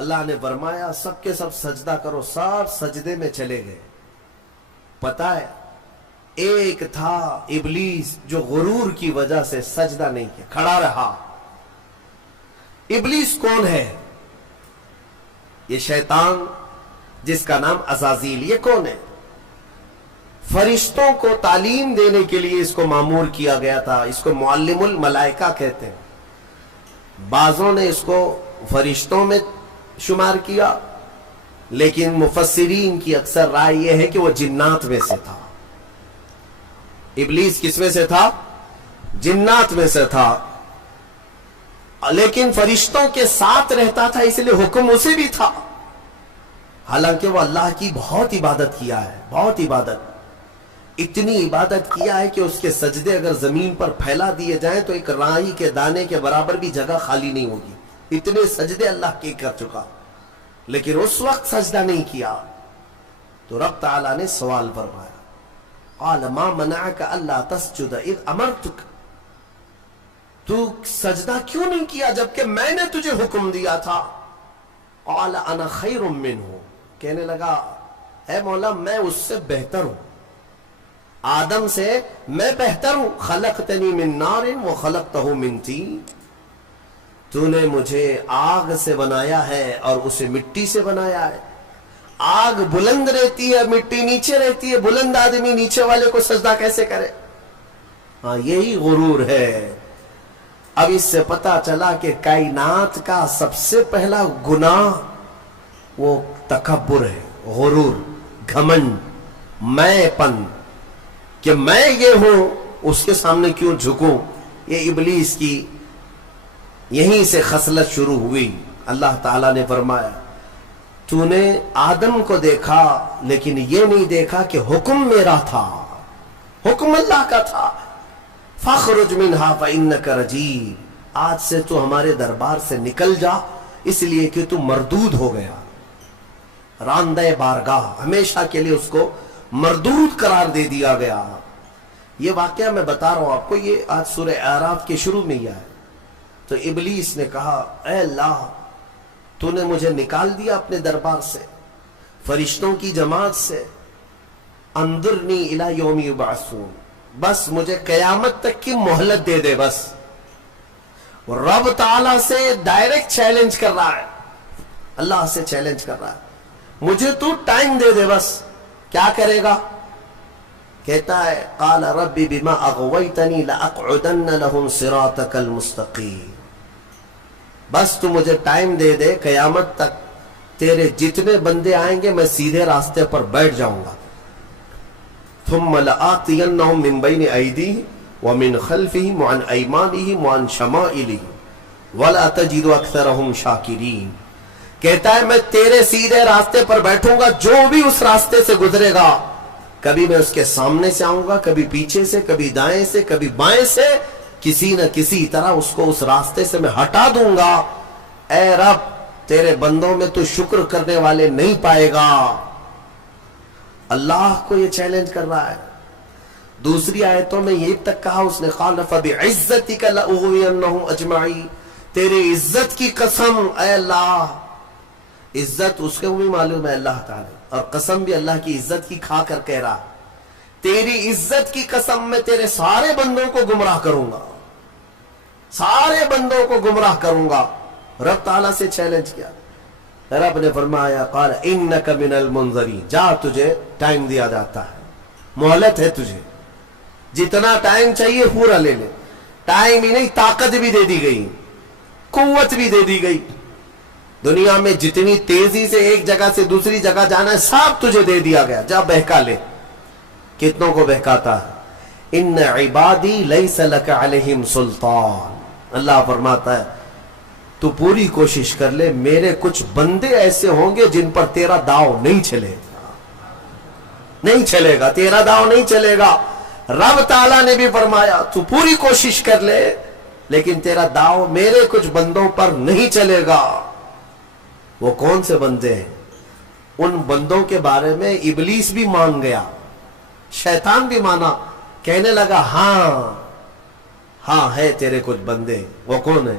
اللہ نے فرمایا سب کے سب سجدہ کرو، سب سجدے میں چلے گئے۔ پتہ ہے ایک تھا ابلیس جو غرور کی وجہ سے سجدہ نہیں کیا، کھڑا رہا۔ ابلیس کون ہے؟ یہ شیطان جس کا نام عزازیل، یہ کون ہے؟ فرشتوں کو تعلیم دینے کے لیے اس کو مامور کیا گیا تھا، اس کو معلم الملائکہ کہتے ہیں۔ بعضوں نے اس کو فرشتوں میں شمار کیا، لیکن مفسرین کی اکثر رائے یہ ہے کہ وہ جنات میں سے تھا۔ ابلیس کس میں سے تھا؟ جنات میں سے تھا، لیکن فرشتوں کے ساتھ رہتا تھا، اس لیے حکم اسے بھی تھا۔ حالانکہ وہ اللہ کی بہت عبادت کیا ہے، بہت عبادت، اتنی عبادت کیا ہے کہ اس کے سجدے اگر زمین پر پھیلا دیے جائیں تو ایک رائی کے دانے کے برابر بھی جگہ خالی نہیں ہوگی، اتنے سجدے اللہ کے کر چکا، لیکن اس وقت سجدہ نہیں کیا۔ تو رب تعالیٰ نے سوال فرمایا، قال ما منعك الا تسجد اذ امرتك، تو سجدہ کیوں نہیں کیا جبکہ میں نے تجھے حکم دیا تھا؟ قال انا خیر منہ، کہنے لگا اے مولا میں اس سے بہتر ہوں، آدم سے میں بہتر ہوں، خلقتنی من نار وخلقتہ من طین، تو نے مجھے آگ سے بنایا ہے اور اسے مٹی سے بنایا ہے۔ آگ بلند رہتی ہے، مٹی نیچے رہتی ہے، بلند آدمی نیچے والے کو سجدہ کیسے کرے؟ ہاں یہی غرور ہے۔ اب اس سے پتا چلا کہ کائنات کا سب سے پہلا گناہ وہ تکبر ہے، غرور، گھمنڈ، میں پن، کہ میں یہ ہوں اس کے سامنے کیوں جھکوں۔ یہ ابلیس کی یہیں سے خصلت شروع ہوئی۔ اللہ تعالیٰ نے فرمایا تو نے آدم کو دیکھا لیکن یہ نہیں دیکھا کہ حکم میرا تھا، حکم اللہ کا تھا، فاخرج منہا فإنک رجیم، آج سے تو ہمارے دربار سے نکل جا، اس لیے کہ تو مردود ہو گیا، راندہ بارگاہ، ہمیشہ کے لیے اس کو مردود قرار دے دیا گیا۔ یہ واقعہ میں بتا رہا ہوں آپ کو، یہ آج سورہ اعراف کے شروع میں ہی ہے۔ تو ابلیس نے کہا اے اللہ تو نے مجھے نکال دیا اپنے دربار سے، فرشتوں کی جماعت سے، انظرنی الی یوم یبعثون، بس مجھے قیامت تک کی مہلت دے دے بس۔ رب تعالیٰ سے ڈائریکٹ چیلنج کر رہا ہے، اللہ سے چیلنج کر رہا ہے، مجھے تو ٹائم دے دے بس۔ کیا کرے گا؟ کہتا ہے قال رب بما اغویتنی لاقعدن لهم صراطک المستقیم، بس تو مجھے ٹائم دے دے، قیامت تک تیرے جتنے بندے آئیں گے میں سیدھے راستے پر بیٹھ جاؤں گا۔ ثم لآتینہم من بین ایدیہم ومن خلفہم وعن ایمانہم وعن شمائلہم ولا تجد اکثرہم شاکرین، کہتا ہے میں تیرے سیدھے راستے پر بیٹھوں گا، جو بھی اس راستے سے گزرے گا، کبھی میں اس کے سامنے سے آؤں گا، کبھی پیچھے سے، کبھی دائیں سے، کبھی بائیں سے، کسی نہ کسی طرح اس کو اس راستے سے میں ہٹا دوں گا۔ اے رب تیرے بندوں میں تو شکر کرنے والے نہیں پائے گا۔ اللہ کو یہ چیلنج کر رہا ہے۔ دوسری آیتوں میں یہ تک کہا اس نے قال فبعزتک لاغوینہم اجمعین، تیرے عزت کی قسم اے اللہ، عزت اس کو بھی معلوم ہے اللہ تعالی، اور قسم بھی اللہ کی عزت کی کھا کر کہہ رہا، تیری عزت کی قسم میں تیرے سارے بندوں کو گمراہ کروں گا، سارے بندوں کو گمراہ کروں گا۔ رب تعالیٰ سے چیلنج کیا، رب نے فرمایا قال انک من المنظرین، جا تجھے ٹائم دیا جاتا ہے، مہلت ہے تجھے، جتنا ٹائم چاہیے پورا لے لے، ٹائم ہی نہیں طاقت بھی دے دی گئی، قوت بھی دے دی گئی، دنیا میں جتنی تیزی سے ایک جگہ سے دوسری جگہ جانا ہے سب تجھے دے دیا گیا، جا بہکا لے۔ کتنوں کو بہکاتا ہے؟ ان عبادی لیس لک علیہم سلطان، اللہ فرماتا ہے تو پوری کوشش کر لے، میرے کچھ بندے ایسے ہوں گے جن پر تیرا داؤ نہیں چلے گا، نہیں چلے گا، تیرا داؤ نہیں چلے گا۔ رب تعالیٰ نے بھی فرمایا تو پوری کوشش کر لے لیکن تیرا داؤ میرے کچھ بندوں پر نہیں چلے گا۔ وہ کون سے بندے ہیں؟ ان بندوں کے بارے میں ابلیس بھی مان گیا، شیطان بھی مانا، کہنے لگا ہاں ہاں ہے تیرے کچھ بندے۔ وہ کون ہے؟